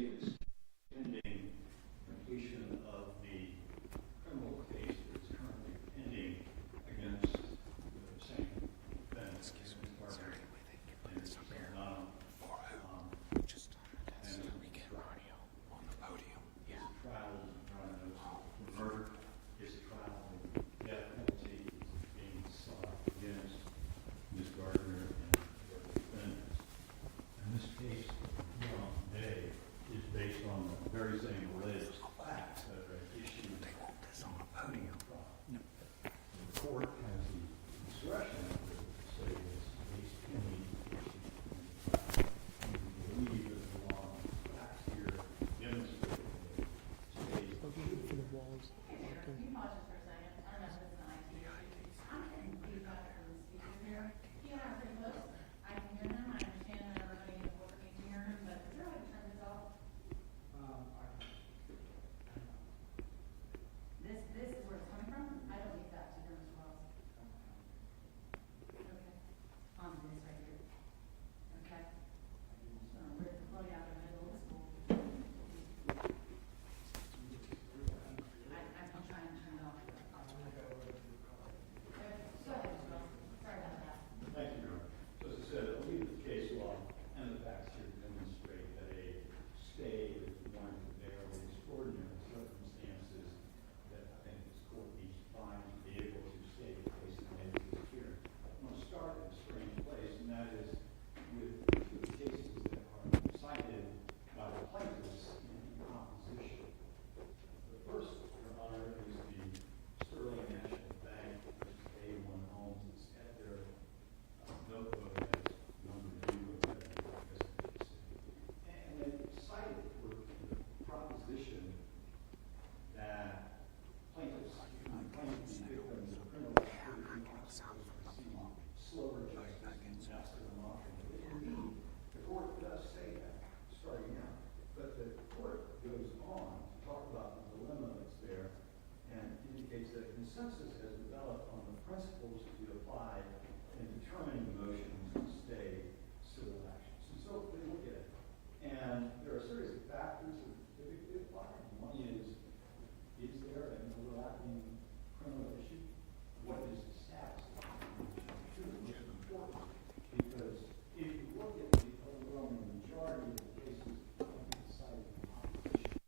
pending completion of the criminal case that's currently pending against the same defendant, Gardner, and Shanna. Trial for murder. His trial with death penalty is being sought against Ms. Gardner and the other defendants. And this case today is based on the very same alleged facts that are at issue. They want this on a podium. The court has the discretion to say this case pending issue. We believe that the law facts here demonstrate that For the walls. Can you pause just for a second? I don't know if it's an IT issue. I'm getting feedback from the speakers here. You and I are pretty close. I can hear them. I understand that everybody in the board needs to hear them, but is there a way to turn this off? This is where it's coming from? I don't need that to hear Mr. Wells. Okay. On this right here. Okay. We're floating out in the middle of the school. I'm trying to turn it off. Go ahead, Mr. Wells. Sorry about that. Thank you, Your Honor. So as I said, I believe the case law and the facts here demonstrate that a stay is warranted there with extraordinary circumstances that I think this court needs to find to be able to stay the case and make this hearing. I'm going to start in a strange place, and that is with two cases that are cited by the plaintiffs in opposition. The first, Your Honor, is the Sterling National Bank versus A1 Homes. It's at their notebook as number 2 of that investigation. And they cited for the proposition that plaintiffs claim to be victims of criminal activity are supposed to receive slower justice and faster than often. Indeed, the court does say that starting out, but the court goes on to talk about the dilemma that's there and indicates that a consensus has developed on the principles to be applied in determining motions to stay civil actions. And so they look at it. And there are a series of factors that typically apply. One is there an overlapping criminal issue? What is the status of the criminal issue? Two, which is important, because if you look at the overwhelming majority of the cases that have been decided in opposition,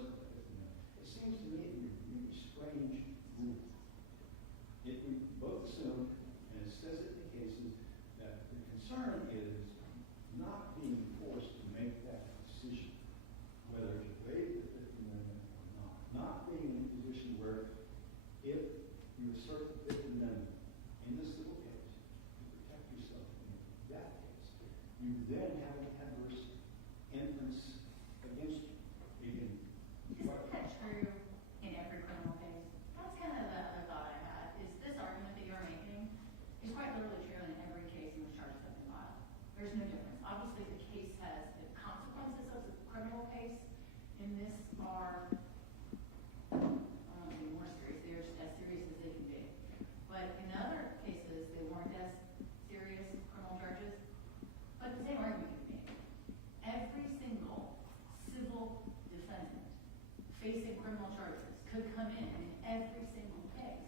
assert the Fifth Amendment. It seems to me to be a really strange rule. If we both assume, and it says it in cases, that the concern is not being forced to make that decision, whether to waive the Fifth Amendment or not. Not being in a position where if you assert the Fifth Amendment in the civil case to protect yourself in that case, you then have an adverse inference against you. Isn't that true in every criminal case? That's kind of the other thought I had, is this argument that you're making is quite literally true in every case in which charges have been filed. There's no difference. Obviously, the case has the consequences of the criminal case. In this are, I don't want to be more serious, they're just as serious as they can be. But in other cases, they weren't as serious criminal charges. But the same argument can be made. Every single civil defendant facing criminal charges could come in every single case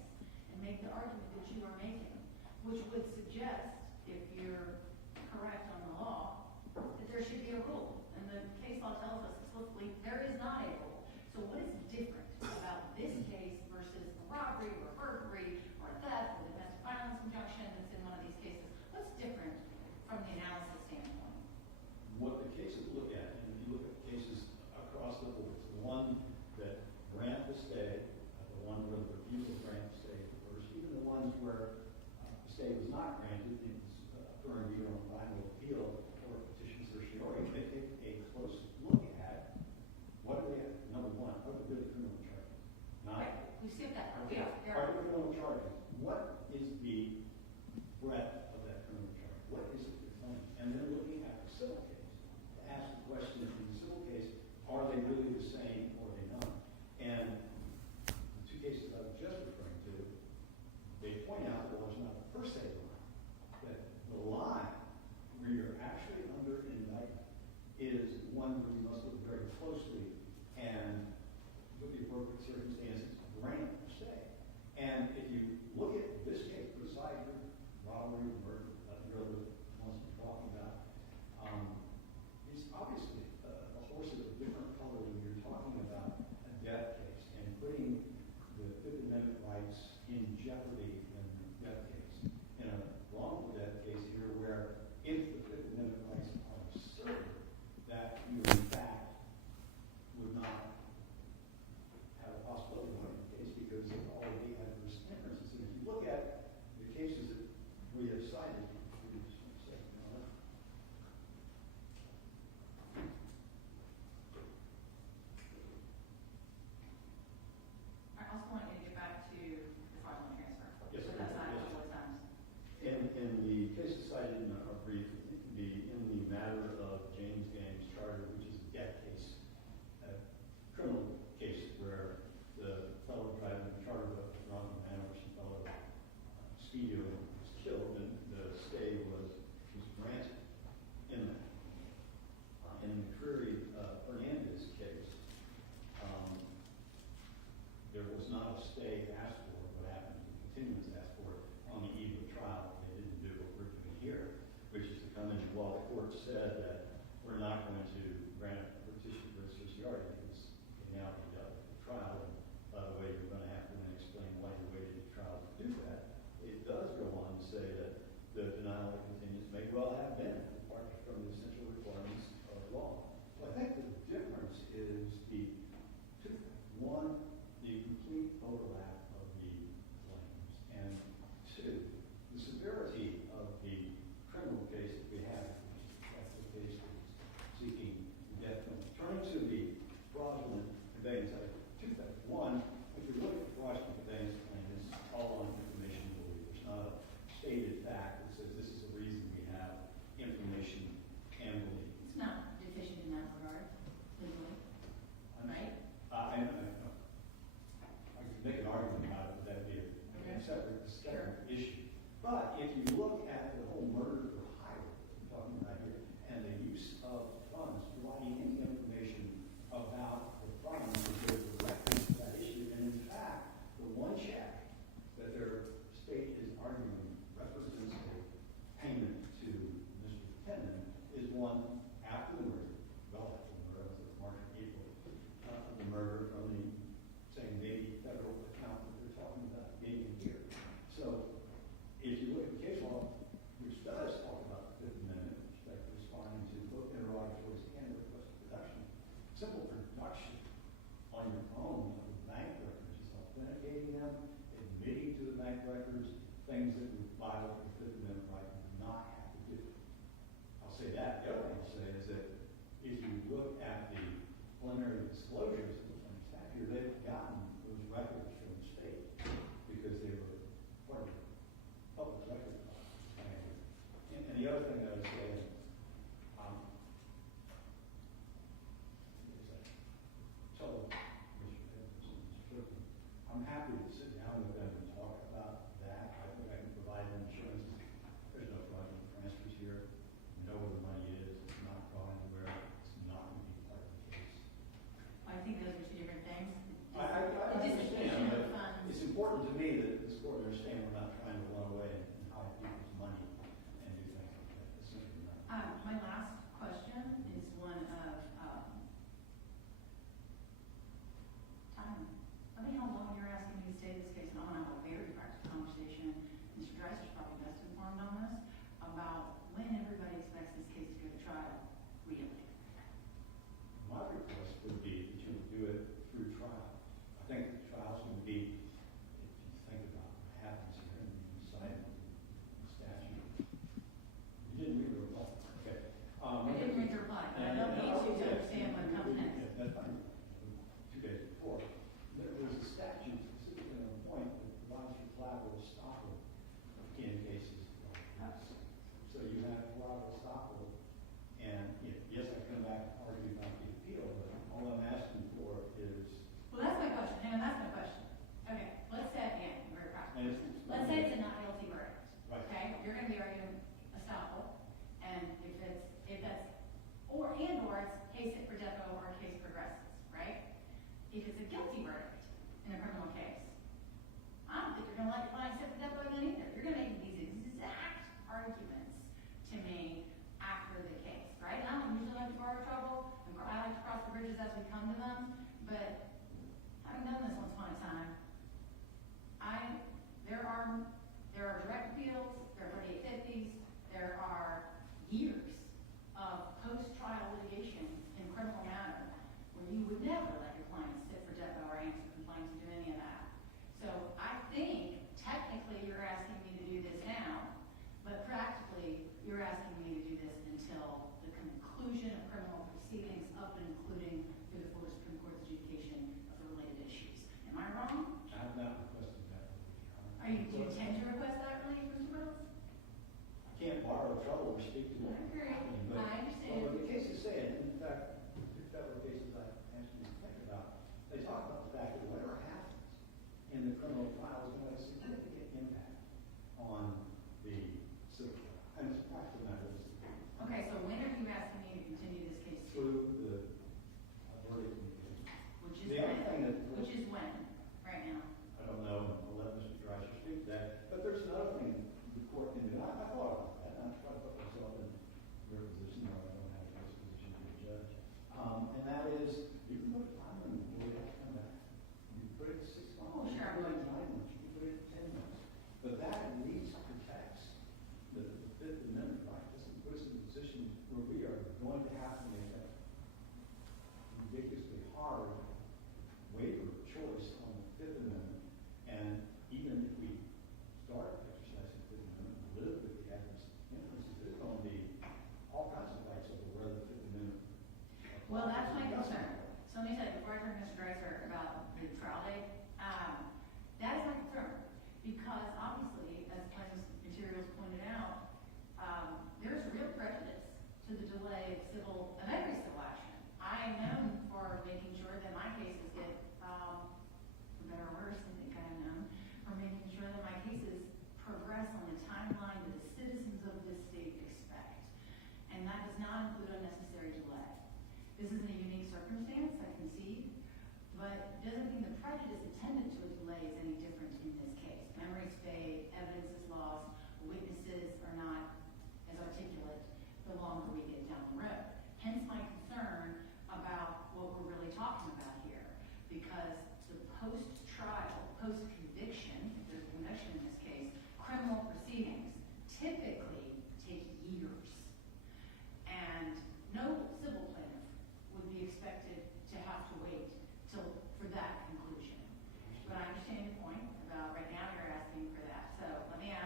and make the argument that you are making, which would suggest, if you're correct on the law, that there should be a rule. And the case law tells us explicitly there is not a rule. So what is different about this case versus a robbery or a burglary or a theft or domestic violence injunction that's in one of these cases? What's different from the analysis standpoint? What the cases look at, and if you look at cases across the board, the one that grant the stay, the one where the refusal to grant the stay first, even the ones where the stay was not granted, it was affirmed either on final appeal or petition certiorari, they take a close look at what do they have. Number one, are they really criminal charges? Not. Right, we skipped that part. Okay. Yeah. Are they criminal charges? What is the breadth of that criminal charge? What is it you're claiming? And then looking at the civil case, to ask the question in the civil case, are they really the same or are they not? And the two cases I was just referring to, they point out that it was not the per se line, that the line where you're actually under indictment is one where you must look very closely and with the appropriate circumstances grant the stay. And if you look at this case, beside your robbery, murder, you're the ones we're talking about, it's obviously a horse of a different color when you're talking about a death case and putting the Fifth Amendment rights in jeopardy in a death case. In a wrongful death case here where if the Fifth Amendment rights are asserted, that you in fact would not have a possibility of winning the case because of all of the adverse inferences. And if you look at the cases that we have cited, I also want you to get back to the fraudulent transfer. Yes, So that's not a couple of times. in the cases cited in our brief, in the matter of James Gaines Charter, which is a death case, a criminal case where the fellow driving the charter boat was wrong in the manner, some fellow speedo was killed, and the stay was granted in that. In the Fernandez case, there was not a stay asked for. What happened? The continuance asked for it on the eve of trial. They didn't do what we're doing here, which is to come in while the court said that we're not going to grant a petition for certiorari because they now be dealt with the trial. And by the way, you're going to have to then explain why you waited the trial to do that. It does go on to say that the denial of continuance may well have been apart from the essential requirements of law. So I think the difference is the two things. One, the complete overlap of the claims, and two, the severity of the criminal case that we have, which is the capital case that is seeking the death penalty. Turning to the things that would violate the Fifth Amendment right do not have to do. I'll say that. The other thing I'll say is that if you look at the preliminary disclosures of the plaintiff's statute, they've gotten those records from the state because they were part of the public record. And the other thing that I would say is, I'm happy to sit down with them and talk about that. I think I can provide them assurances. There's no fraudulent transfers here. We know where the money is. It's not gone anywhere. It's not going to be part of the case. I think those are two different things. I understand, but it's important to me that this court understand we're not trying to run away and hide people's money and do things like that. It's simply not. My last question is one of time. Let me know how long you're asking me to stay this case, and I want to have a very practical conversation. Mr. Dreiser's probably best informed on this, about when everybody expects this case to go to trial, really. My request would be that you do it through trial. I think the trial's going to be, if you think about what happens here and you decide the statute. You didn't read the report. Okay. I didn't read your reply, but I don't need you to understand what comes next. Yeah, that's fine. 2 days before. There's a statute specifically on the point that provides for collateral estoppel in cases like this. So you have collateral estoppel, and yes, I come back and argue about the appeal, but all I'm asking for is. Well, that's my question. Hang on, that's my question. Okay, let's say again, very practical. Let's say it's a not guilty verdict. Right. Okay, you're going to be arguing estoppel, and if that's, or it's case it for depo or case progresses, right? If it's a guilty verdict in a criminal case, I don't think you're going to let your client sit for depo then either. You're going to make these exact arguments to me after the case, right? And I don't usually like to borrow trouble, and I like to cross the bridges as we come to them, but having done this once upon a time, there are direct appeals, there are 3850s, there are years of post-trial litigation in criminal matter where you would never let your client sit for depo or answer complaints or do any of that. So I think technically you're asking me to do this now, but practically you're asking me to do this until the conclusion of criminal proceedings up and including through the Florida Supreme Court's adjudication of the related issues. Am I wrong? I have not requested that. Do you intend to request that relief, Mr. Wells? I can't borrow trouble or speak to I it. agree. But, I understand. Well, the cases say it. In fact, the federal cases I asked you to think about, they talk about the fact that whatever happens in the criminal trial is going to have a significant impact on the civil trial. And it's a practical matter. Okay, so when are you asking me to continue this case? Through the verdict. Which is The when? other thing that. Which is when? Right now? I don't know. I'll let Mr. Dreiser speak to that. But there's another thing the court can do. I thought about that. I'm trying to put myself in your position, or I don't have a position to be a judge. And that is, you can put a time limit before you have to come back. You can put it at 6 months. Oh, sure. You can put it at 9 months. You can put it at 10 months. But that at least protects the Fifth Amendment right. Doesn't put us in a position where we are going to have to make a ridiculously hard waiver of choice on the Fifth Amendment. And even if we start exercising the Fifth Amendment and live with the adverse influences, there's going to be all kinds of fights over whether the Fifth Amendment. Well, that's my concern. So let me tell you, before I turn to Mr. Dreiser about the trial date, that is my concern. Because obviously, as plaintiff's materials pointed out, there's real prejudice to the delay of every civil action. I am known for making sure that my cases get, for better or worse, I think I am known, for making sure that my cases progress on the timeline that the citizens of this state expect. And that does not include unnecessary delay. This is a unique circumstance, I concede, but it doesn't mean the prejudice attendant to a delay is any different in this case. Memories fade, evidence is lost, witnesses are not as articulate the longer we get down the road. Hence my concern about what we're really talking about here, because the post-trial, post-conviction, if there's a conviction in this case, criminal proceedings typically take years. And no civil plaintiff would be expected to have to wait for that conclusion. But I understand your point about right now you're asking for that. So let me ask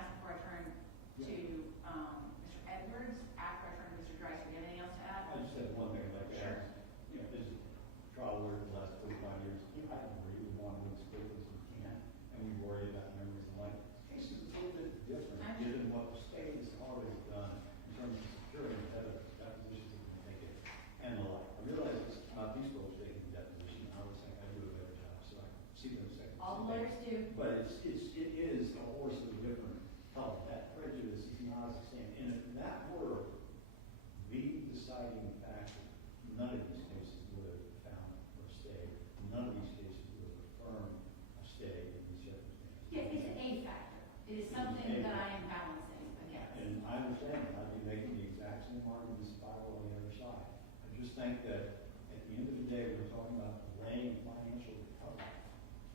think that at the end of the day, we're talking about delaying financial recovery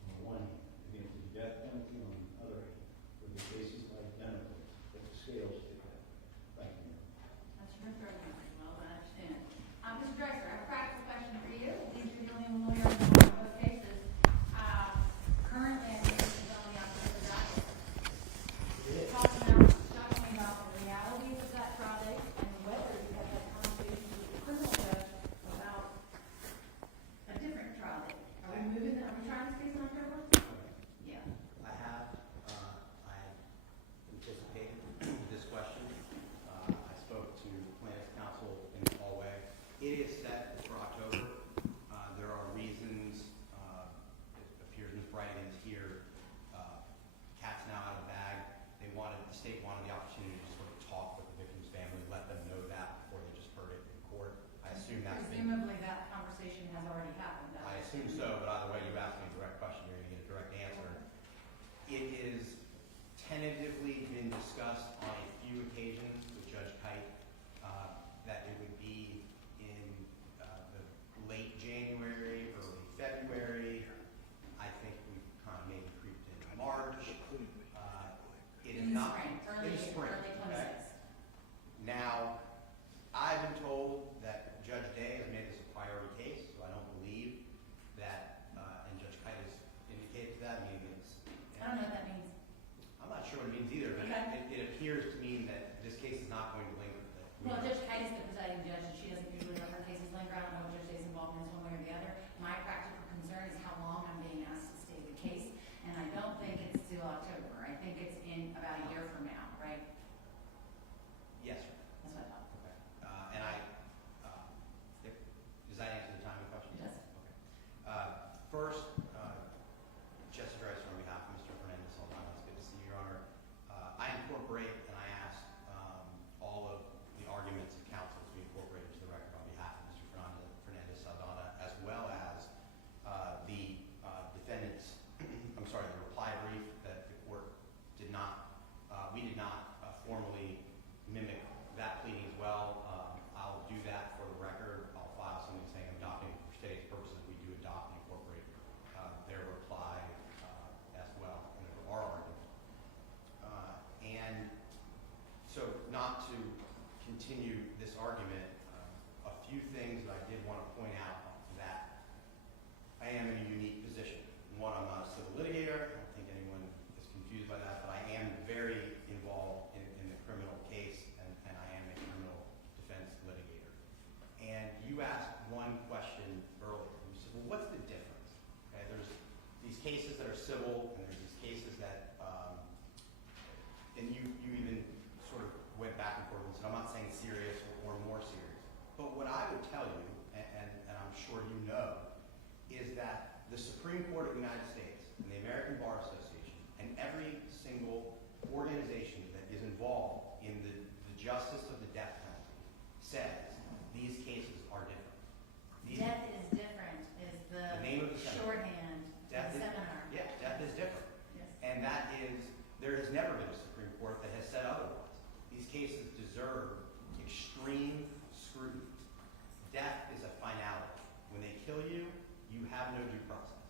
on the one hand, against the death penalty on the other hand, with the cases identical, that the scales stick out. Thank you. That's your program. Well, I understand. Mr. Dreiser, I have a practical question for you. Since you're the only lawyer in both cases, currently, I think this is only on the docket. Talking about the realities of that trial date and whether you have had conversations with the criminal judge about a different trial date. Are we trying this case in October? Yeah. I have, I anticipated this question. I spoke to plaintiff's counsel in the hallway. It is set for October. There are reasons, it appears Ms. Bridegan is here. Cat's now out of the bag. The state wanted the opportunity to sort of talk with the victim's family, let them know that before they just heard it in court. I assume that's been, Presumably that conversation has already happened. I assume so, but either way, you asked me a direct question, you're going to get a direct answer. It is tentatively been discussed on a few occasions with Judge Kite that it would be in the late January, early February. I think we've kind of maybe creeped into March. It is In the not spring, in the spring. early Okay? 26. Now, I've been told that Judge Day has made this a priority case, so I don't believe that, and Judge Kite has indicated that, meaning it's. I don't know what that means. I'm not sure what it means either, but Okay. it appears to mean that this case is not going to linger. Well, Judge Kite is the presiding judge, and she doesn't usually let her cases linger. I don't know what Judge Day's involved in one way or the other. My practical concern is how long I'm being asked to stay the case, and I don't think it's till October. I think it's in about a year from now, right? Yes, sir. That's what I thought. Okay. And does that answer the timing question? It does. Okay. First, Jesse Dreiser on behalf of Mr. Fernandez, it's good to see you, Your Honor. I incorporate and I ask all of the arguments of counsel to be incorporated into the record on behalf of Mr. Fernandez Saldana, as well as the defendant's, the reply brief that the court did not, we did not formally mimic that pleading as well. I'll do that for the record. I'll file something saying I'm adopting for today's purposes. We do adopt and incorporate their reply as well in our argument. And so not to continue this argument, a few things that I did want to point out that I am in a unique position. One, I'm not a civil litigator. I don't think anyone is confused by that, but I am very involved in the criminal case, and I am a criminal defense litigator. And you asked one question earlier. You said, well, what's the difference? Okay, there's these cases that are civil, and there's these cases that, and you even sort of went back and forth and said, I'm not saying serious or more serious. But what I would tell you, and I'm sure you know, is that the Supreme Court of the United States and the American Bar Association and every single organization that is involved in the justice of the death penalty says these cases are different. Death is different is the name of the seminar. shorthand Death is, seminar. yeah, death is different. Yes. And that is, there has never been a Supreme Court that has said otherwise. These cases deserve extreme scrutiny. Death is a finality. When they kill you, you have no due process.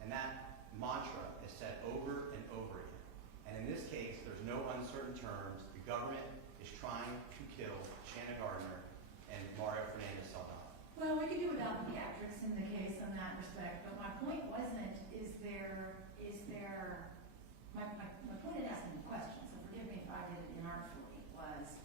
And that mantra is said over and over again. And in this case, there's no uncertain terms. The government is trying to kill Shanna Gardner and Mario Fernandez Saldana. Well, we could do without the theatrics in the case in that respect, but my point wasn't, my point in asking the question, so forgive me if I did it inartfully, was,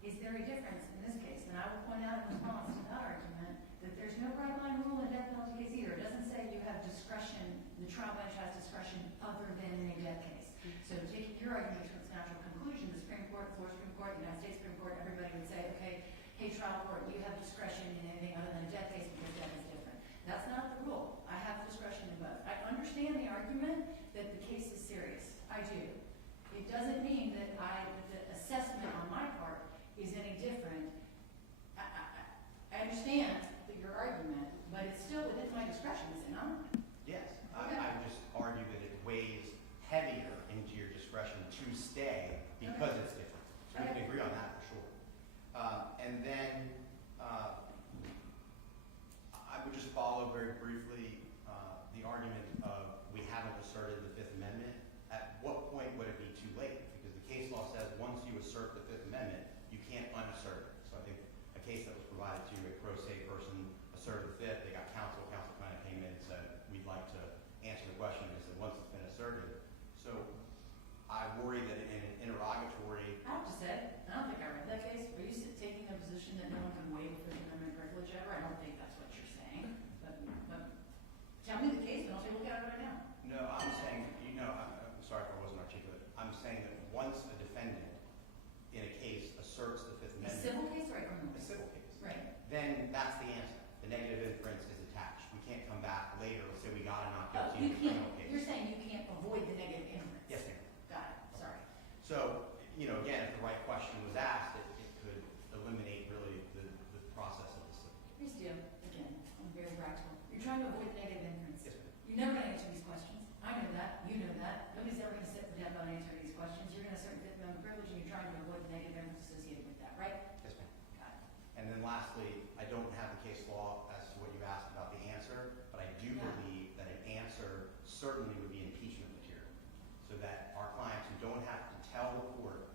is there a difference in this case? And I will point out in response to that argument that there's no bright line rule in a death penalty case either. It doesn't say you have discretion, the trial bench has discretion other than in a death case. So taking your argument to its natural conclusion, the Supreme Court, the Florida Supreme Court, the United States Supreme Court, everybody would say, okay, hey, trial court, you have discretion in anything other than a death case because death is different. That's not the rule. I have discretion in both. I understand the argument that the case is serious. I do. It doesn't mean that the assessment on my part is any different. I understand your argument, but it's still within my discretion, is it not? Yes. Okay. I would just argue that it weighs heavier into your discretion to stay because it's different. So we can agree on that for sure. And then again, if the right question was asked, it could eliminate really the process of the civil. Here's the deal, again, I'm very practical. You're trying to avoid negative inference. Yes, ma'am. You're never gonna answer these questions. I know that, you know that. Nobody's ever gonna sit for death on answering these questions. You're gonna assert Fifth Amendment privilege and you're trying to avoid the negative inference associated with that, right? Yes, ma'am. Got it. And then lastly, I don't have the case law as to what you asked about the answer, but I do Yeah. believe that an answer certainly would be impeachment material, so that our clients who don't have to tell the court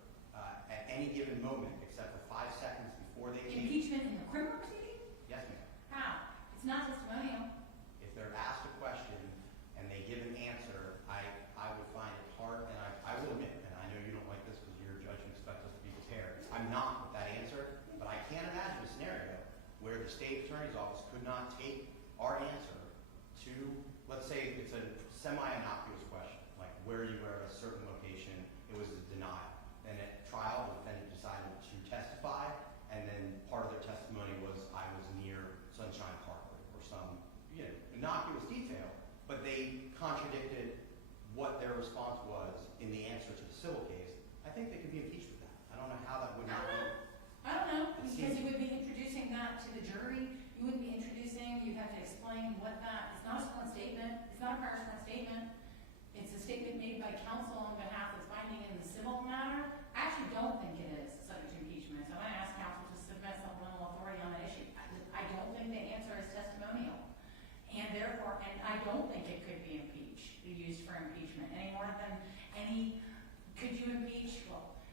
at any given moment, except for 5 seconds before they leave. Impeachment in the criminal proceeding? Yes, ma'am. How? It's not testimonial. If they're asked a question and they give an answer, I would find it hard, and I will admit, and I know you don't like this because you're a judge and expect us to be prepared. I'm not with that answer, but I can't imagine a scenario where the state attorney's office could not take our answer to, let's say it's a semi-innocuous question, like where you were at a certain location, it was a denial. And at trial, the defendant decided to testify, and then part of their testimony was, I was near Sunshine Parkway, or some, innocuous detail, but they contradicted what their response was in the answer to the civil case. I think they could be impeached with that. I don't know how that would not be. I don't know, It because seems- you would be introducing that to the jury. You wouldn't be introducing, you'd have to explain what that, it's not a sworn statement, it's not a prior sworn statement. It's a statement made by counsel on behalf that's binding in the civil matter. I actually don't think it is subject to impeachment, so I'm gonna ask counsel to submit supplemental authority on that issue. I don't think the answer is testimonial. And therefore, and I don't think it could be used for impeachment any more than could you impeach,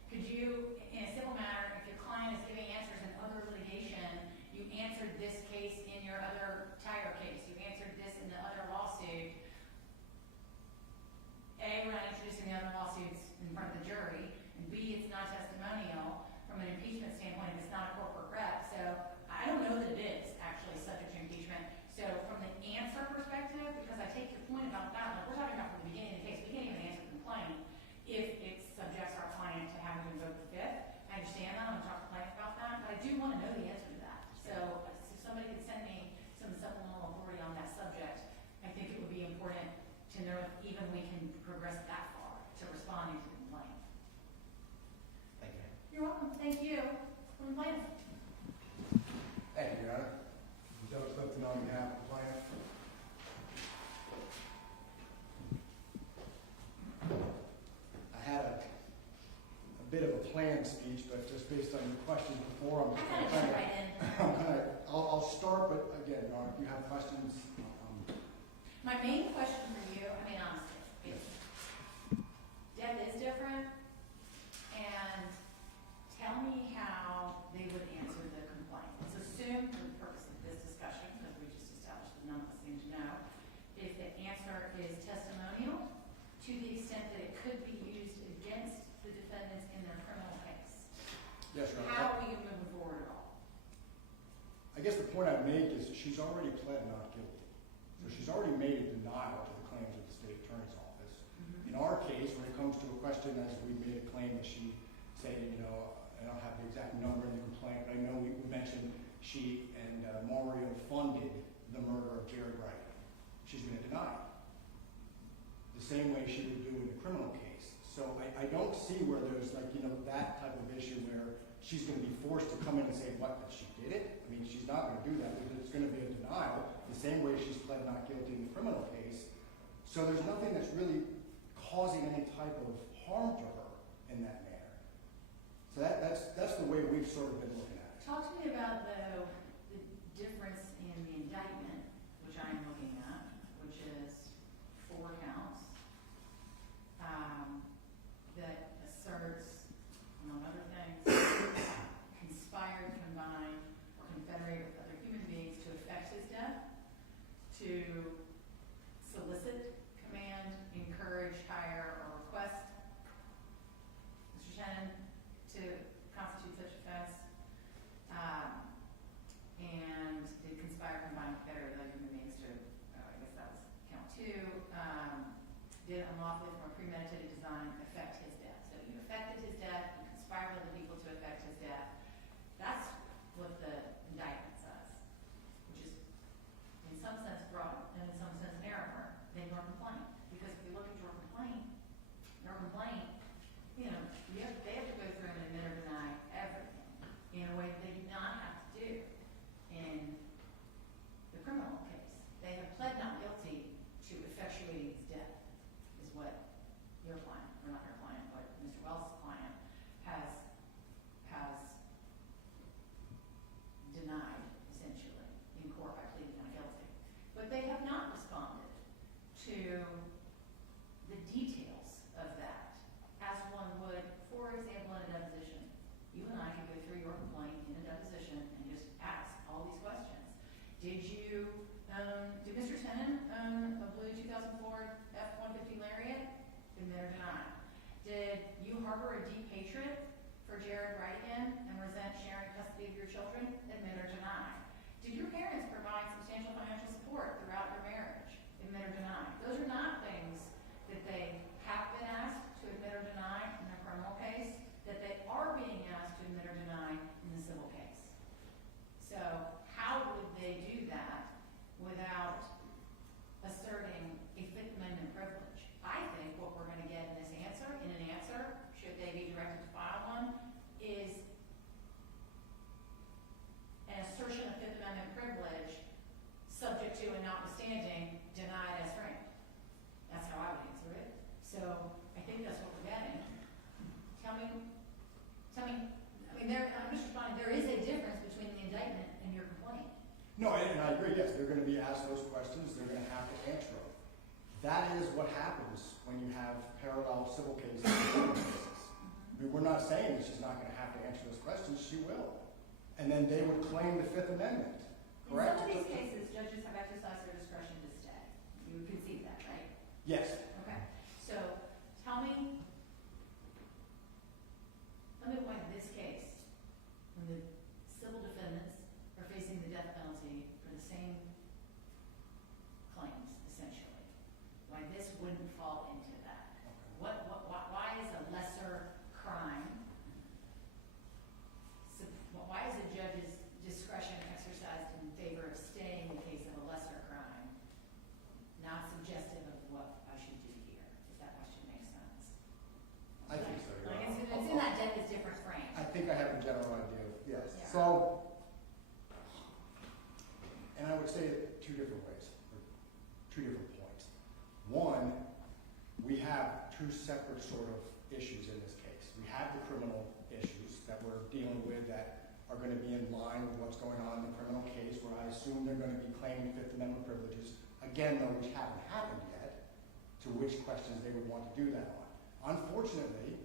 could you, in a civil matter, if your client is giving answers in other litigation, you answered this case in your other tire case, you answered this in the other lawsuit. A, we're not introducing the other lawsuits in front of the jury, and B, it's not testimonial from an impeachment standpoint if it's not a corporate rep. So I don't know that it is actually subject to impeachment. So from the answer perspective, because I take your point about that, like we're talking about from the beginning of the case, we can't even answer the complaint if it subjects our client to having to invoke the Fifth. I understand that, I'm gonna talk to the client about that, but I do want to know the answer to that. So if somebody could send me some supplemental authority on that subject, I think it would be important to know if even we can progress that far to responding to the complaint. Thank you. You're welcome, thank you. Complaint. Thank you, Your Honor. Doug Clifton on behalf of the plaintiff. I had a bit of a planned speech, but just based on your questions before, I kind of jump right in. I'll start, but again, Your Honor, if you have questions, My main question for you, I mean, honestly, is death is different, and tell me how they would answer the complaint. Let's assume, for the purpose of this discussion, because we just established that none of us seem to know, if the answer is testimonial, to the extent that it could be used against the defendants in their criminal case. yes, Your Honor. How are you moving forward at all? I guess the point I'd make is that she's already pled not guilty. So she's already made a denial to the claims of the state attorney's office. In our case, when it comes to a question as we made a claim that she said, I don't have the exact number in the complaint, but I know we mentioned she and Mario funded the murder of Jared Bridegan. She's going to deny it. The same way she would do in the criminal case. So I don't see where there's that type of issue where she's going to be forced to come in and say, what, that she did it? I mean, she's not going to do that because it's going to be a denial, the same way she's pled not guilty in the criminal case. So there's nothing that's really causing any type of harm to her in that manner. So that's the way we've sort of been looking at it. Talk to me about the difference in the indictment, which I'm looking at, which is 4 counts, that asserts, among other things, conspired, combined, or confederate with other human beings to effect his death, to solicit, command, encourage, hire, or request Mr. Shannon to constitute such offense, and did conspire, combine, confederate with other human beings to, I guess that was count 2, did unlawfully from a premeditated design affect his death. So you affected his death, you conspired with other people to affect his death. That's what the indictment says, which is in some sense broad and in some sense narrower than your complaint. Because if you look at your complaint, they have to go That is what happens when you have parallel civil cases and criminal cases. I mean, we're not saying that she's not gonna have to answer those questions, she will. And then they would claim the Fifth Amendment, correct? In some of these cases, judges have exercised their discretion to stay. You would concede that, right? Yes. Okay, so tell me, why this case, when the civil defendants are facing the death penalty for the same claims, essentially, why this wouldn't fall into that? Why is a lesser crime, why is a judge's discretion exercised in favor of staying in the case of a lesser crime not suggestive of what I should do here, if that question makes sense? I think so, Your Like, Honor. it's in that it's different frame. I think I have a general idea, yes. Yeah. So, and I would say it two different ways, or two different points. One, we have two separate sort of issues in this case. We have the criminal issues that we're dealing with that are going to be in line with what's going on in the criminal case, where I assume they're going to be claiming Fifth Amendment privileges, again, though, which haven't happened yet, to which questions they would want to do that on. Unfortunately,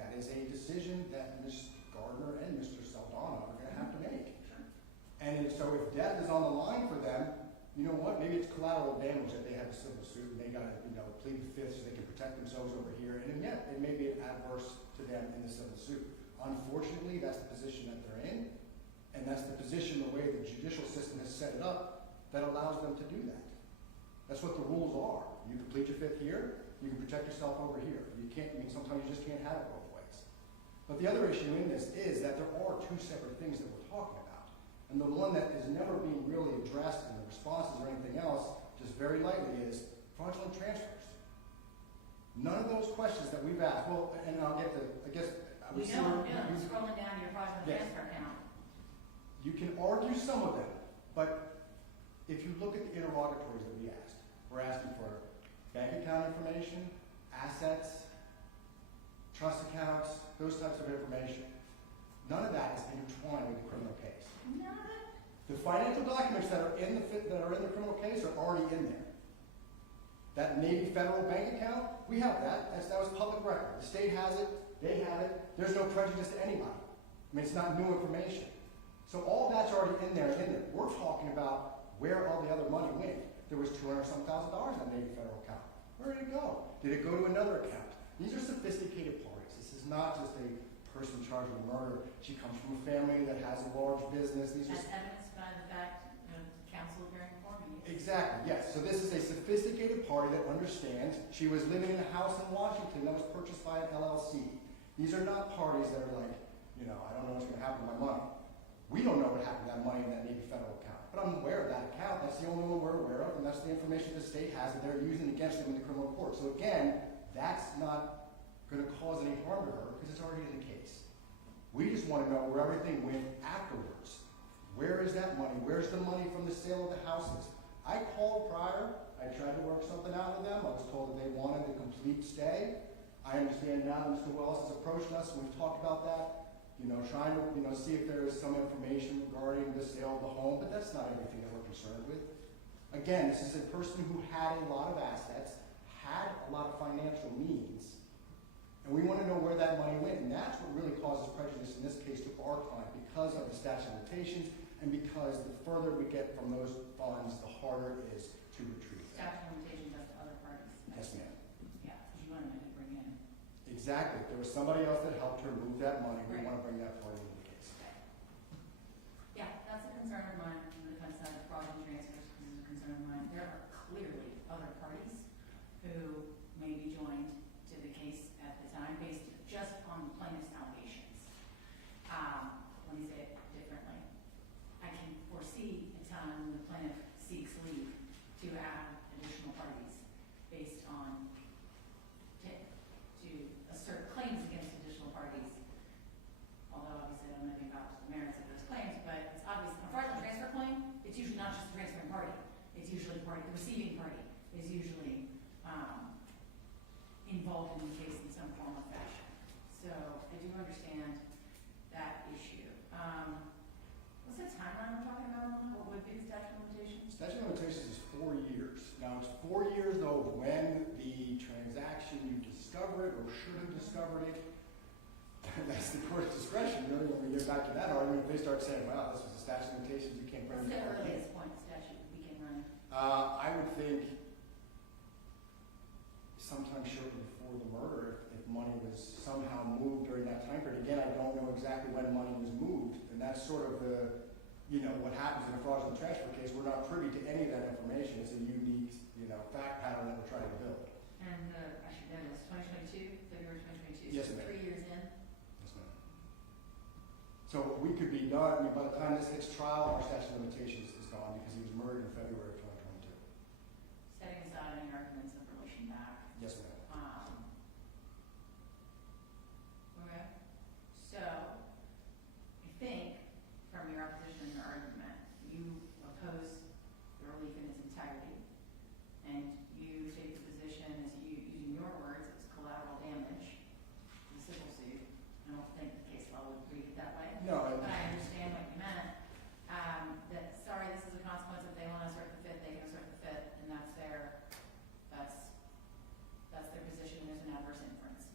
that is a decision that Ms. Gardner and Mr. Saldana are going to have to make. And so if death is on the line for them, you know what, maybe it's collateral damage that they have a civil suit and they got to, plead the Fifth so they can protect themselves over here, and yet it may be adverse to them in the civil suit. Unfortunately, that's the position that they're in, and that's the position, the way the judicial system has set it up, that allows them to do that. That's what the rules are. You can plead your Fifth here, you can protect yourself over here. You can't, sometimes you just can't have it both ways. But the other issue in this is that there are two separate things that we're talking about. And the one that is never being really addressed in the responses or anything else, just very lightly, is fraudulent transfers. None of those questions that we've asked, well, and I'll get to, I guess, I We would say, know, scrolling down your fraudulent Yes. transfer account. you can argue some of them, but if you look at the interrogatories that we asked, we're asking for bank account information, assets, trust accounts, those types of information. None of that is intertwined with the criminal case. None of it? The financial documents that are in the criminal case are already in there. That Navy federal bank account, we have that. That was public record. The state has it, they have it. There's no prejudice to anybody. I mean, it's not new information. So all that's already in there. We're talking about where all the other money went. There was $200,000 in that Navy federal account. Where did it go? Did it go to another account? These are sophisticated parties. This is not just a person charged with murder. She comes from a family that has a large business. These are As evidenced by the fact, counsel appearing for me. exactly, yes. So this is a sophisticated party that understands. She was living in a house in Washington that was purchased by an LLC. These are not parties that are like, I don't know what's going to happen to my money. We don't know what happened to that money in that Navy federal account. But I'm aware of that account. That's the only one we're aware of, and that's the information the state has that they're using against them in the criminal court. So again, that's not going to cause any harm to her because it's already in the case. We just want to know where everything went afterwards. Where is that money? Where's the money from the sale of the houses? I called prior. I tried to work something out with them. I was told that they wanted a complete stay. I understand now Mr. Wells has approached us, and we've talked about that, trying to, see if there is some information regarding the sale of the home, but that's not everything that we're concerned with. Again, this is a person who had a lot of assets, had a lot of financial means, and we want to know where that money went, and that's what really causes prejudice in this case to our client because of the statute of limitations and because the further we get from those funds, the harder it is to retrieve them. Statute of limitations as to other parties. Yes, ma'am. Yeah, because you want to bring in. Exactly. If there was somebody else that helped her move that money, we want to bring that party into the case. Yeah, that's a concern of mine, the defense side of fraudulent transfers is a concern of mine. There are clearly other parties who may be joined to the case at the time based just on the plaintiff's allegations. Let me say it differently. I can foresee a time when the plaintiff seeks leave to add additional parties based on to assert claims against additional parties, although obviously know when the transaction, you discover it or should have discovered it. That's the court's discretion, really, when we get back to that argument. If they start saying, well, this was a statute of limitations, you can't bring What's it the up. earliest point the statute would begin running? I would think sometime shortly before the murder, if money was somehow moved during that time period. Again, I don't know exactly when money was moved, and that's sort of the, what happens in a fraudulent transfer case. We're not privy to any of that information. It's a unique, fact pattern that we're trying to build. And, I should know this, 2022, February 2022. Yes, so ma'am. 3 years in. Yes, ma'am. So we could be done, by the time this hits trial, our statute of limitations is gone because he was murdered in February of 2022. Setting aside any arguments of relation back. Yes, ma'am. Okay, so, I think, from your opposition and your argument, you oppose the relief in its entirety, and you take the position, as using your words, it's collateral damage, the civil suit. I don't think the case law would read it that way. No, But I understand what you meant, that, sorry, this is a consequence. If they want to assert the fifth, they can assert the fifth, and that's their position, and there's an adverse inference.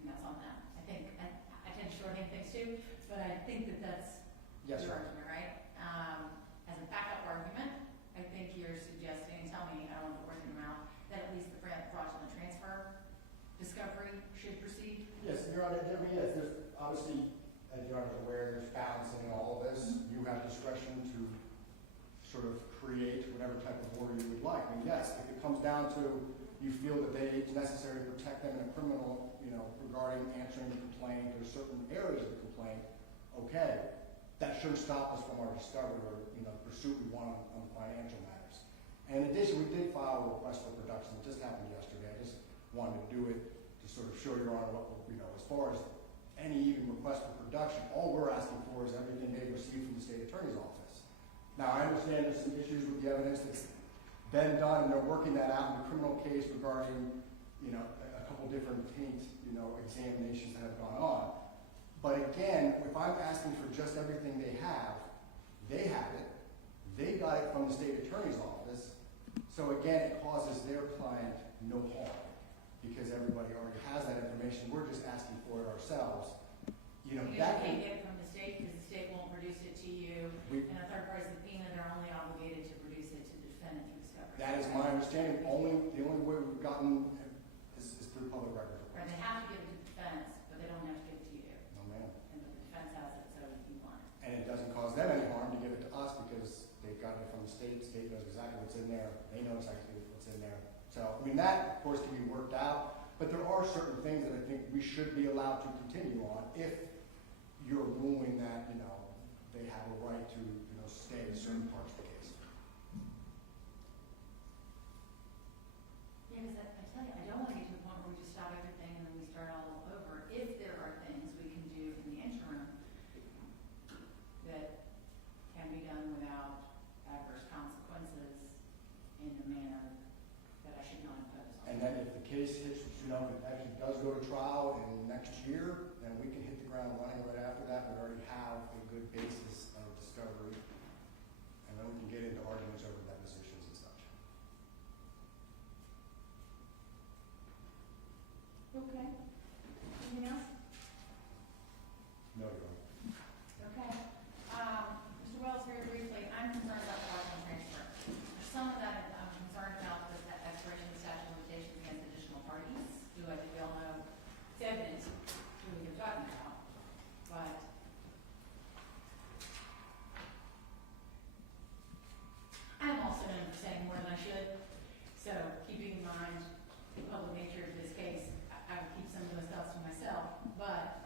And that's on them. I think, and I tend to shorthand things too, but I think that that's yes, your ma'am. argument, right? As a backup argument, I think you're suggesting, tell me, I don't want to put words in your mouth, that at least the fraudulent transfer discovery should proceed? Yes, Your Honor, there's obviously, as Your Honor is aware, there's balancing in all of this. You have discretion to sort of create whatever type of order you would like. And yes, if it comes down to you feel that it's necessary to protect them in a criminal, regarding answering the complaint, there's certain areas of the complaint, okay, that shouldn't stop us from our discovery or, the pursuit we want on financial matters. And in addition, we did file a request for production. It just happened yesterday. I just wanted to do it to sort of show Your Honor what, as far as any even request for production, all we're asking for is everything they've received from the state attorney's office. Now, I understand there's some issues with the evidence that's been done, and they're working that out in the criminal case regarding, a couple different taint, examinations that have gone on. But again, if I'm asking for just everything they have it. They got it from the state attorney's office. So again, it causes their client no harm because everybody already has that information. We're just asking for it ourselves. Because That you can't get it from the state because the state won't produce it to you, and a third party subpoena, they're only obligated to produce it to the defendant through discovery. that is my understanding. The only way we've gotten is through public records. Right, they have to give it to the defense, but they don't have to give it to you. No, ma'am. And the defense has it, so you want it. And it doesn't cause them any harm to give it to us because they've gotten it from the state. The state knows exactly what's in there. They know exactly what's in there. So, that, of course, can be worked out. But there are certain things that I think we should be allowed to continue on if you're ruling that, they have a right to, stay in certain parts of the case. Yeah, because I tell you, I don't want to get to the point where we just stop everything and then we start all over. If there are things we can do in the interim that can be done without adverse consequences in a manner that I should not impose on. And then if the case hits, if it actually does go to trial in next year, then we can hit the ground running right after that. We already have a good basis of discovery. And then we can get into arguments over depositions and such. Okay. Anything else? No, Your Honor. Okay. Mr. Wells, very briefly, I'm concerned about fraudulent transfer. Some of that I'm concerned about the expiration of the statute of limitations against additional parties, who I think we all know it's evident who we're talking about. But I'm also known for saying more than I should. So keeping in mind the public nature of this case, I would keep some of those thoughts to myself. But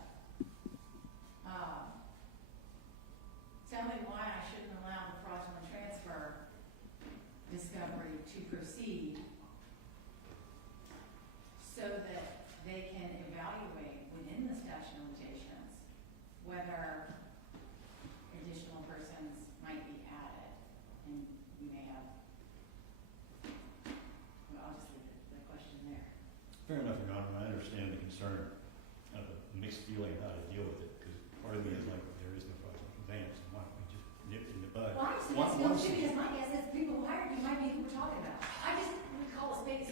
tell me why I shouldn't allow the fraudulent transfer discovery to proceed so that they can evaluate within the statute of limitations whether additional persons might be added. And we may have, well, I'll just leave the question there. Fair enough, Your Honor. I understand the concern, kind of a mixed feeling how to deal with it, because part of me is like, there is no fraudulent conveyance, and why don't we just nip it in the bud? Well, I understand One- that's still too, because my guess is people who hired you might be who we're talking about. I just would call a spade a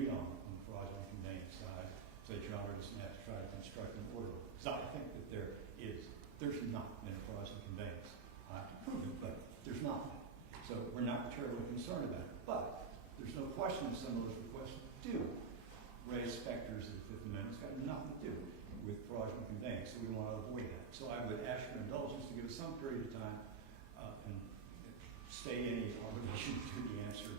agreed on the fraudulent conveyance side, so that Your Honor doesn't have to try to construct an order. So I think that there's not been a fraudulent conveyance. I have to prove it, but there's not. So we're not terribly concerned about it. But there's no question that some of those requests do raise specters of the Fifth Amendment. It's got nothing to do with fraudulent conveyance, so we want to avoid that. So I would ask your indulgence to give us some period of time and stay any obligation to the answer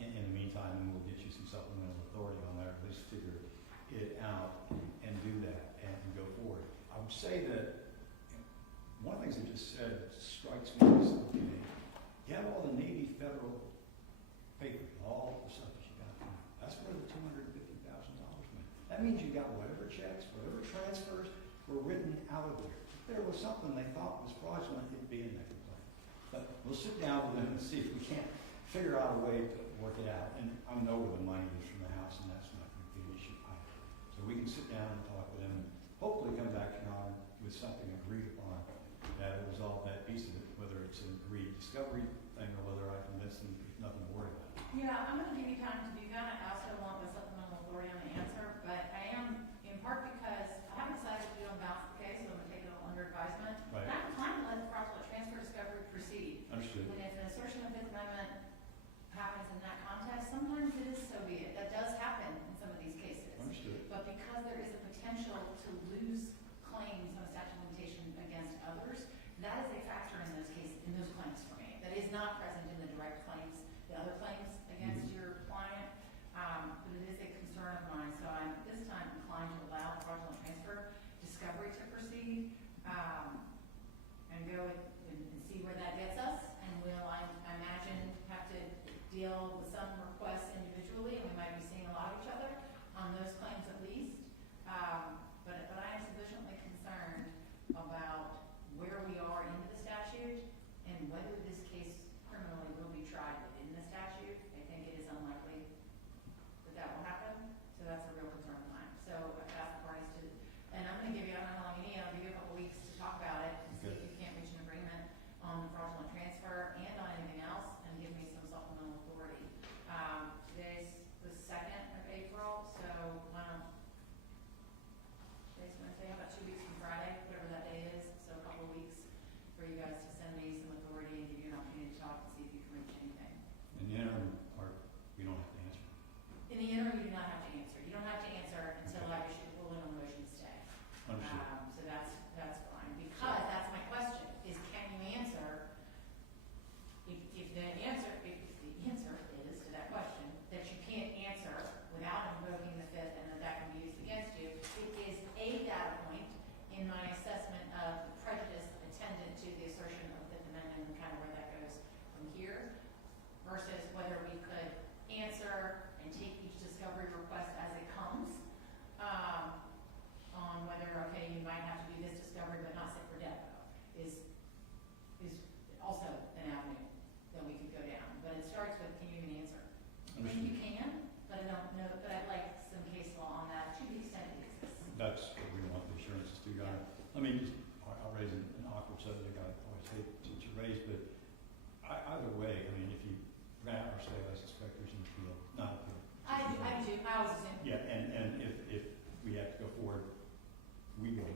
in the meantime, and we'll get you some supplemental authority on that, or at least figure it out and do that and go forward. I would say that one of the things I just said strikes me as, okay, you have all the Navy federal paper, all the stuff that you got. That's where the $250,000 went. That means you got whatever checks, whatever transfers were written out of there. If there was something they thought was fraudulent, it'd be in that complaint. But we'll sit down with them and see if we can't figure out a way to work it out. And I know where the money is from the House, and that's not going to be an issue either. So we can sit down and talk with them and hopefully come back, Your Honor, with something agreed upon that will resolve that piece of it, whether it's an agreed discovery thing or whether I convince them there's nothing to worry about. Yeah, I'm gonna give you time to do that. I also want the supplemental authority on the answer, but I am, in part because I haven't decided to do on balance the case, so I'm gonna take it all under advisement. Right. And I'm inclined to let the fraudulent transfer discovery proceed. Understood. When if an assertion of Fifth Amendment happens in that context, sometimes it is so be it. That does happen in some of these cases. Understood. But because there is a potential to lose claims on a statute of limitation against others, that is a factor in those cases, in those claims for me. That is not present in the direct claims, the other claims against your client, but it is a concern of mine. So I'm at this time inclined to allow fraudulent transfer discovery to proceed, and go and see where that gets us. And we'll, I imagine, have to deal with some requests individually, and we might be seeing a lot of each other on those claims at least. But I am sufficiently concerned about where we are in the statute and whether this case criminally will be tried within the statute. I think it is unlikely that that will happen, so that's a real concern of mine. So I've asked the parties to, and I'm gonna give you, I don't know how long you need, I'll give you a couple weeks to talk about it and see if you can't reach an agreement on the fraudulent transfer and on anything else, and give me some supplemental authority. Today's the 2nd of April, so today's Wednesday, how about 2 weeks from Friday, whatever that day is, so a couple of weeks for you guys to send me some authority and give you an opportunity to talk and see if you can reach anything. In the interim, we don't have to answer. In the interim, you do not have to answer. You don't have to answer until I issue the ruling on the motion to stay. Understood. So that's fine, because that's my question, is can you answer, if the answer is to that question, that you can't answer without invoking the Fifth and that can be used against you, it is a data point in my assessment of the prejudice attendant to the assertion of the Fifth Amendment and kind of where that goes from here, versus whether we could answer and take each discovery request as it comes, on whether, okay, you might have to do this discovery but not sit for death, is also an avenue that we could go down. But it starts with, can you even answer? I think you can, but I don't know, but I'd like some case law on that to the extent it exists. That's what we want the assurances to, Your Honor. Let me just, I'll raise an awkward subject I always hate to raise, but either way, I mean, if you grant or stay as inspectors in the field, not appeal. I do, I always assume. Yeah, and if we have to go forward, we will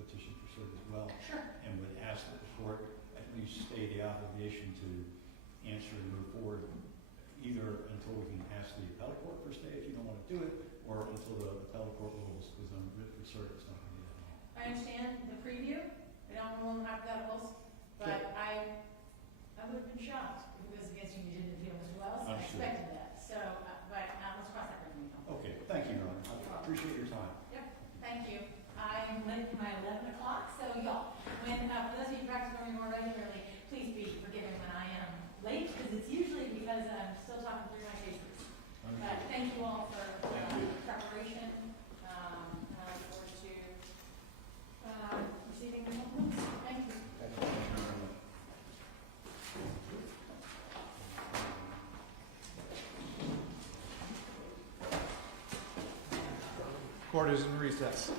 petition for cert as well. Sure. And would ask that the court at least stay the obligation to answer and move forward, either until we can ask the appellate court for stay if you don't want to do it, or until the appellate court rules, because on writ for cert, it's not going to be that long. I understand the preview. I don't rule in hypotheticals, but I would have been shocked if it was against you and you didn't appeal as well, so I Understood. expected that. So, but let's cross that bridge when we come. Okay, thank you, Your Honor. I appreciate your time. Yep, thank you. I'm late for my 11 o'clock, so y'all, when, for those of you who practice for me more regularly, please be forgiven when I am late, because it's usually because I'm still talking through my cases. But thank you all for preparation. I look forward to receiving the compliments. Thank you. Court is in recess.